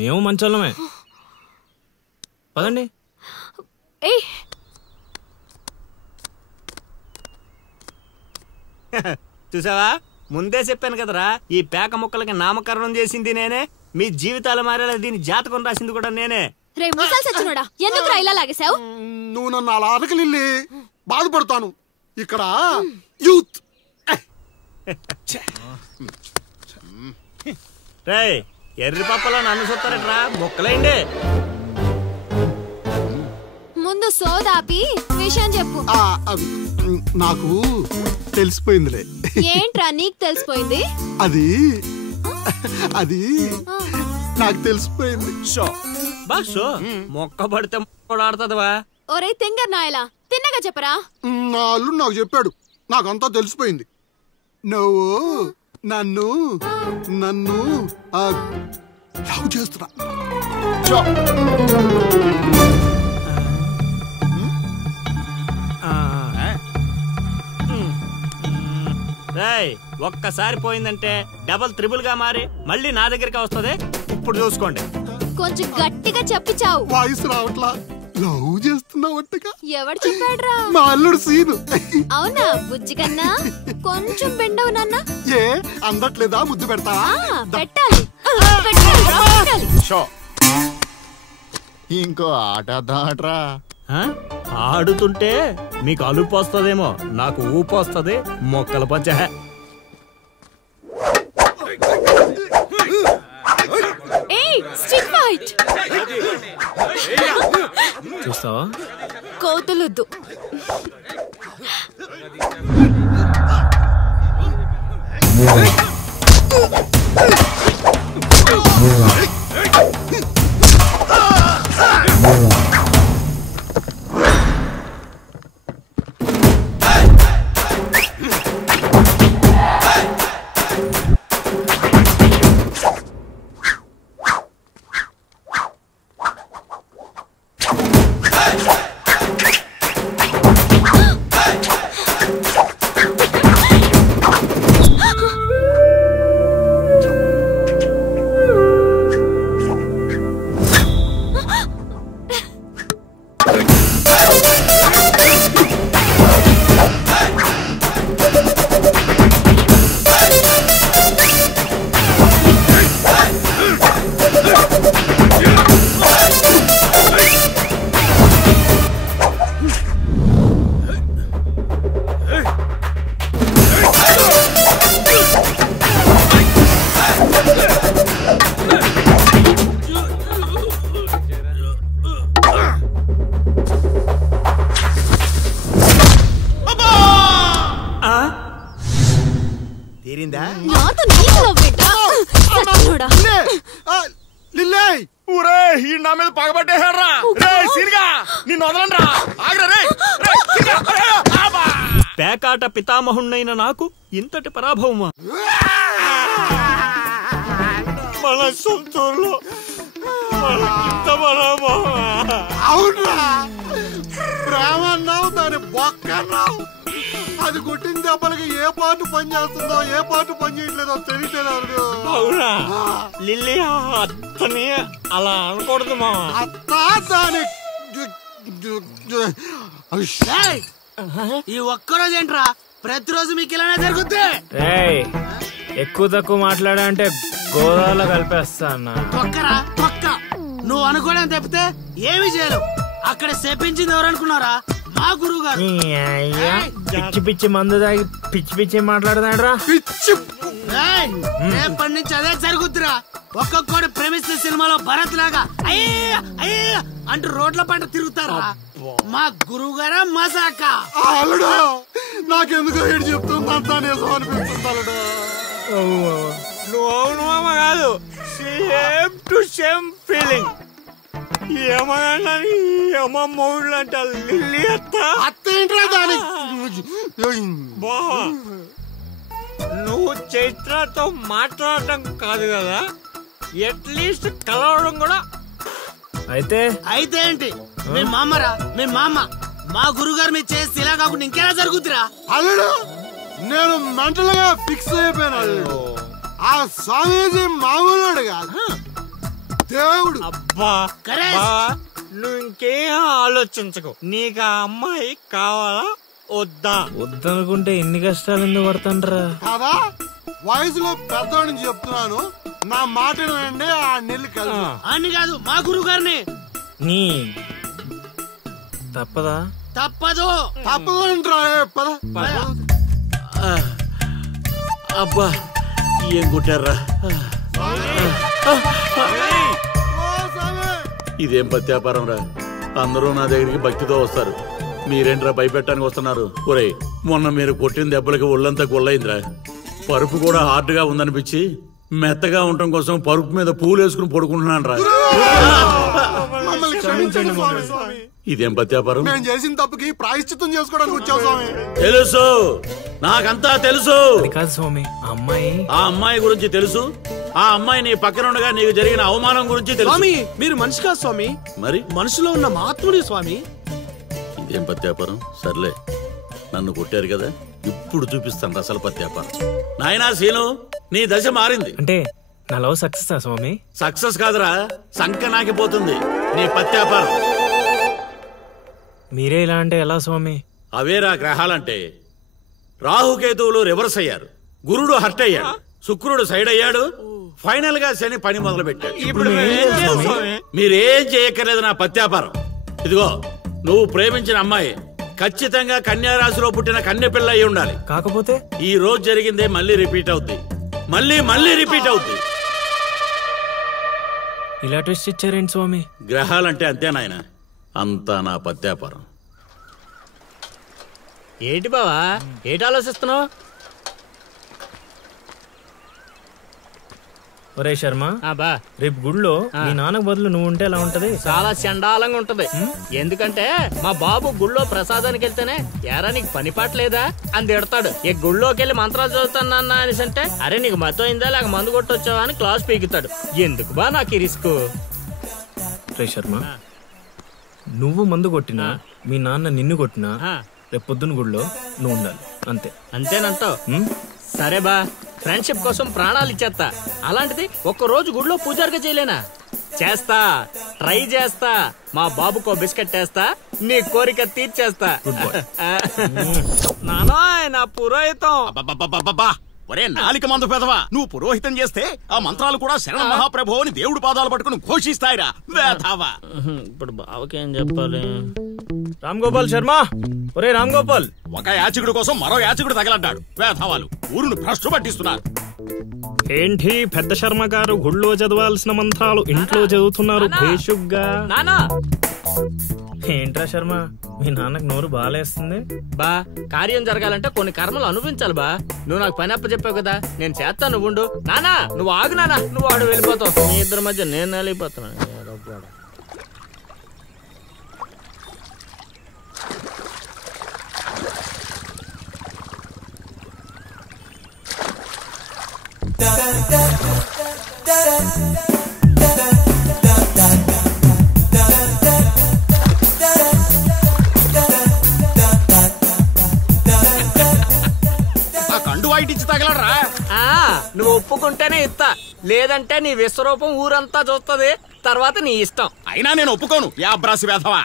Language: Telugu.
మేము మంచోళ్ళమే. పదండి. చూసావా, ముందే చెప్పాను కదరా, ఈ పేక ముక్కలకి నామకరణం చేసింది నేనే, మీ జీవితాలు మారేలా దీని జాతకం రాసింది కూడా నేనే. నువ్వు నన్ను అలా అరకలిల్లి బాధపడతాను. ఇక్కడ యూత్ రేయ్, ఎర్రి పప్పలో నన్ను చూస్తారట్రా, ముక్కలేండి. ముందు సోదాపి విషయం చెప్పు. నాకు తెలిసిపోయిందిలే. ఏంట్రా నీకు తెలిసిపోయింది? అది అది నాకు తెలిసిపోయింది. మొక్క పడితే ఆడుతుందివా? ఒరే తింగర్ నాయలా, తిన్నగా చెప్పరా. నా అల్లుడు నాకు చెప్పాడు, నాకంతా తెలిసిపోయింది. నువ్వు నన్ను నన్ను లవ్ చేస్తున్నా. రేయ్, ఒక్కసారి పోయిందంటే డబల్ త్రిబుల్ గా మారి మళ్ళీ నా దగ్గరికి వస్తుంది. ఇప్పుడు చూసుకోండి. కొంచెం గట్టిగా చెప్పిచావు. వాయిస్ రావట్లా. లవ్ చేస్తున్నావట్టుగా. ఎవడు చెప్పాడ్రా? మా అల్లుడు సీను. అవునా బుజ్జి కన్నా? కొంచెం బెండవు నాన్న. ఏ అందట్లేదా? ముద్దు పెడతావా? పెట్టాలి. ఇంకో ఆట ఆడరా. ఆడుతుంటే మీకు అలుపు వస్తుందేమో, నాకు ఊపు వస్తుంది. మొక్కల పంచ. చూస్తావా? కోతులొద్దు. నా మీద పగబట్టేశాడ్రా. నిన్ను వదలండ్రా. పేకాట పితామహుణ్ణైన నాకు ఇంతటి పరాభవమా? మన సొంతూరులో అవునా? ప్రేమన్నావు, దాని బొక్కన్నావు. అది కొట్టిన దెబ్బలకి ఏ పాటు పని చేస్తుందో ఏ పాటు పని చేయట్లేదో తెలియట్లేదు. అవునా? లిల్లీ అత్తని అలా అనకూడదు మా అత్త. దాని ఈ ఒక్కరోజు ఏంట్రా, ప్రతిరోజు మీకు ఇలానే జరుగుద్ది. ఎక్కువ తక్కువ మాట్లాడా అంటే గోదావరిలో కలిపేస్తా అన్న. తొక్కరా తొక్క. నువ్వు అనుకోవడం తప్పితే ఏమి చేయలేవు. అక్కడ చెప్పించింది ఎవరు అనుకున్నారా? మా గురువు గారు. పిచ్చి పిచ్చి మందు తాగి పిచ్చి పిచ్చి మాట్లాడుతాడ్రా. రేపటి నుంచి అదే జరుగుద్దిరా. ఒక్కొక్కడు ప్రేమిస్తే సినిమాలో భరత్ లాగా అయ్యా అయ్యా అంటూ రోడ్ల పంట తిరుగుతారా? మా గురువు గారా మసాక. అల్లుడు నాకెందుకో ఏడు చెప్తుందంతా నిజం అనిపిస్తుంది. నువ్వు అవును మామ కాదు, సేమ్ టు సేమ్ ఫీలింగ్. ఏమన్నా మొగుళ్ళు అంట లిల్లీ అత్త. బావా, నువ్వు చైత్రతో మాట్లాడటం కాదు కదా, అట్లీస్ట్ కలవడం కూడా. అయితే ఏంటి? మీ మామరా, మీ మామ. మా గురుగారు మీరు చేసి ఇలా కాకుండా ఇంకెలా జరుగుతురా? అల్లుడు నేను మెంటల్ గా ఫిక్స్ అయిపోయాను. ఆ స్వామీజీ మామూలుడు కాదు. దేవుడు. అబ్బా కరేష్. బా, నువ్వు ఇంకేం ఆలోచించకు. నీకు ఆ అమ్మాయి కావాలా వద్దా? వద్దనుకుంటే ఎన్ని కష్టాలు ఎందుకు పడతాండ్రా? కాదా వయసులో పెద్దవాడిని చెప్తున్నాను, నా మాట వినండి. ఆ నెల్లి కలిసి అని కాదు మా గురువు గారిని. నీ తప్పదా? తప్పదు. తప్పదంటరా పద. అబ్బా ఏం కొట్టారా? ఓ స్వామి. ఇదేం పత్యాపారం రా? అందరూ నా దగ్గరికి భక్తితో వస్తారు, మీరేంట్రా భయపెట్టడానికి వస్తున్నారు? ఒరేయ్, మొన్న మీరు కొట్టిన దెబ్బలకి ఒళ్ళంతా గుల్లయిందిరా. పరుపు కూడా హార్డ్ గా ఉందనిపించి మెత్తగా ఉండటం కోసం పరుపు మీద పూలు వేసుకుని పడుకుంటున్నాను రా. మమ్మల్ని క్షమించండి స్వామి. ఇదేం పత్యాపారం? మేము చేసిన తప్పుకి ప్రాయశ్చిత్తం చేసుకోవడానికి వచ్చావు స్వామి. తెలుసు, నాకంతా తెలుసు. అది కాదు స్వామి, ఆ అమ్మాయి ఆ అమ్మాయి గురించి తెలుసు, ఆ అమ్మాయి నీ పక్కనుండగా నీకు జరిగిన అవమానం గురించి తెలుసు. స్వామి మీరు మనిషి కాదు స్వామి, మరి మనసులో ఉన్న మహాత్ముడి స్వామి. ఇదేం పత్యాపారం? సర్లే, నన్ను కొట్టారు కదా, ఇప్పుడు చూపిస్తాను అసలు పత్యాపారం. నాయనా సీను, నీ దశ మారింది. అంటే నా లవ్ సక్సెస్ స్వామి? సక్సెస్ కాదురా, సంక నాకిపోతుంది నీ పత్యాపారం. మీరే ఇలా అంటే ఎలా స్వామి? అవేరా గ్రహాలంటే. రాహుకేతువులు రివర్స్ అయ్యారు, గురుడు హర్ట్ అయ్యాడు, శుక్రుడు సైడ్ అయ్యాడు, ఫైనల్ గా శని పని మొదలు పెట్టాడు. ఇప్పుడు మేమేం చేయాలి స్వామి? మీరేం చేయక్కర్లేదు నా పత్యాపారం. ఇదిగో, నువ్వు ప్రేమించిన అమ్మాయి ఖచ్చితంగా కన్యారాశిలో పుట్టిన కన్య పిల్ల అయి ఉండాలి. కాకపోతే ఈ రోజు జరిగిందే మళ్ళీ రిపీట్ అవుద్ది, మళ్ళీ రిపీట్ అవుద్ది. ఇలా ట్విస్ట్ ఇచ్చారేంటి స్వామి? గ్రహాలంటే అంతే నాయన, అంతా నా పత్యాపారం. ఏంటి బావా, ఏంటి ఆలోచిస్తున్నావు? ఒరే శర్మ, బా రేపు గుడిలో మీ నాన్నకు బదులు నువ్వు ఉంటే ఎలా ఉంటది? చాలా చండాలంగా ఉంటది. ఎందుకంటే మా బాబు గుళ్ళో ప్రసాదానికి వెళ్తేనే ఎరా నీకు పని పాటలేదా అని తిడతాడు. ఈ గుళ్ళోకి వెళ్ళి మంత్రాలు చదువుతాను అనేసి అంటే, అరే నీకు మతం అయిందా లేక మందు కొట్టొచ్చావా అని క్లాస్ పీకుతాడు. ఎందుకు బా నాకు ఈ రిస్క్? రే శర్మ, నువ్వు మందు కొట్టినా మీ నాన్న నిన్ను కొట్టినా రేపు పొద్దున గుడిలో నువ్వు ఉండాలి, అంతే. అంతేనంటావు? సరే బా, ఫ్రెండ్షిప్ కోసం ప్రాణాలు ఇచ్చేస్తా. అలాంటిది ఒక్క రోజు గుడిలో పూజారిగా చేయలేనా? చేస్తా, ట్రై చేస్తా. మా బాబుకో బిస్కెట్ వేస్తా, నీ కోరిక తీర్చేస్తా. నానా నా పురోహితం. అబ్బబ్బబ్బబ్బబ్బా! ఒరే నాలిక మందు పెదవా, నువ్వు పురోహితం చేస్తే ఆ మంత్రాలు కూడా శరణ మహాప్రభు అని దేవుడు పాదాలు పట్టుకుని ఘోషిస్తాయిరా వేధావా. ఇప్పుడు బావకేం చెప్పాలి? రామ్ గోపాల్ శర్మ, ఒరే రామ్ గోపాల్, ఒక యాచకుడి కోసం మరో యాచకుడు తగలడ్డాడు. వేధావాలు ఊరును భ్రష్టు పట్టిస్తున్నారు. ఏంటి పెద్ద శర్మ గారు గుళ్ళో చదవాల్సిన మంత్రాలు ఇంట్లో చదువుతున్నారు భేషుగ్గా? నానా ఏంట్రా శర్మ, మీ నాన్నకు నోరు బాలేస్తుంది? బా, కార్యం జరగాలంటే కొన్ని కర్మలు అనుభవించాలి బా. నువ్వు నాకు పని అప్ప చెప్పావు కదా, నేను చేస్తా, నువ్వు ఉండు. నానా నువ్వు ఆగు నానా, నువ్వు ఆడు వెళ్ళిపోతావు. మీ ఇద్దరి మధ్య నేను వెళ్ళిపోతున్నాను. ఆ కండు వాయిటిచ్చి తగలడరా. నువ్వు ఒప్పుకుంటేనే ఇస్తా, లేదంటే నీ విశ్వరూపం ఊరంతా చూస్తుంది, తర్వాత నీ ఇష్టం. అయినా నేను ఒప్పుకోను యాబ్రాసి వేధవా.